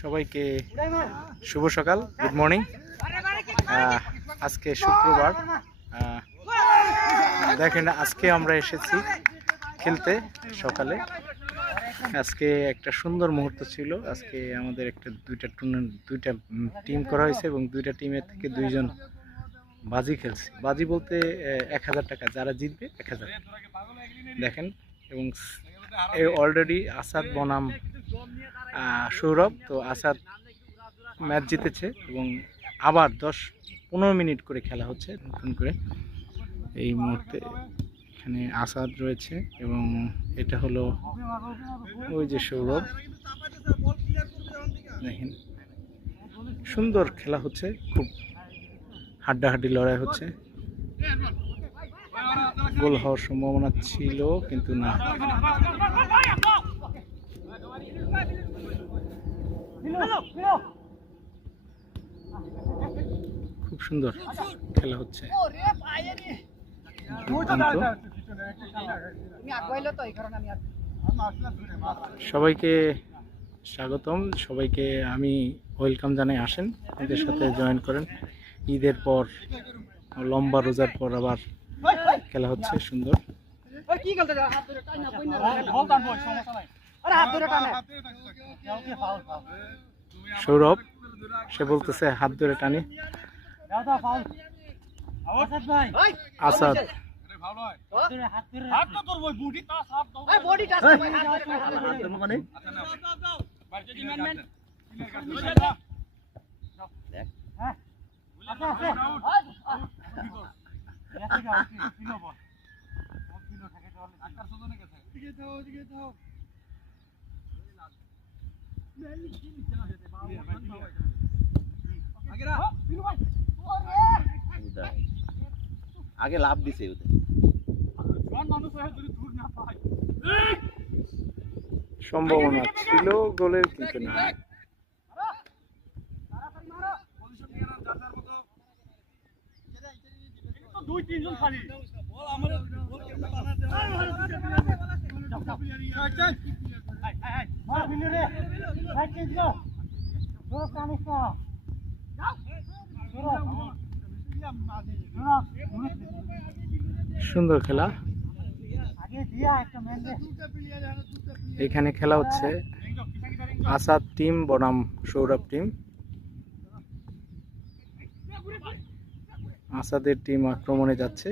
সবাইকে শুভ সকাল, good morning. আজকে শুক্রবার। দেখেন আজকে আমরা এসেছি খেলতে সকালে। আজকে একটা সুন্দর মুহূর্ত ছিল। আজকে আমাদের দুইটা টিম করা হয়েছে এবং দুইটা টিমের থেকে দুইজন বাজি খেলছে। বাজি বলতে 1000 টাকা, যারা জিতবে 1000। দেখেন, এবং অলরেডি আসাদ বনাম সৌরভ, তো আসাদ ম্যাচ জিতেছে এবং আবার 10-15 মিনিট করে খেলা হচ্ছে নতুন করে। এই মুহূর্তে এখানে আসাদ রয়েছে এবং এটা হলো ওই যে সৌরভ। দেখেন সুন্দর খেলা হচ্ছে, খুব হাড্ডাহাড্ডি লড়াই হচ্ছে। গোল হওয়ার সম্ভাবনা ছিল কিন্তু না। খুব সুন্দর খেলা হচ্ছে। সবাইকে স্বাগতম, সবাইকে আমি ওয়েলকাম জানাই। আসেন, আমাদের সাথে জয়েন করেন। ঈদের পর, লম্বা রোজার পর আবার খেলা হচ্ছে সুন্দর। সৌরভ, সে বলতেছে হাত ধরে টানি। আসাদ আগে লাভ দিছে সম্ভাবনা ছিল গোলের, কিন্তু না। সুন্দর খেলা। এখানে খেলা হচ্ছে আসাদ টিম বনাম সৌরভ টিম। আসাদের টিম আক্রমণে যাচ্ছে।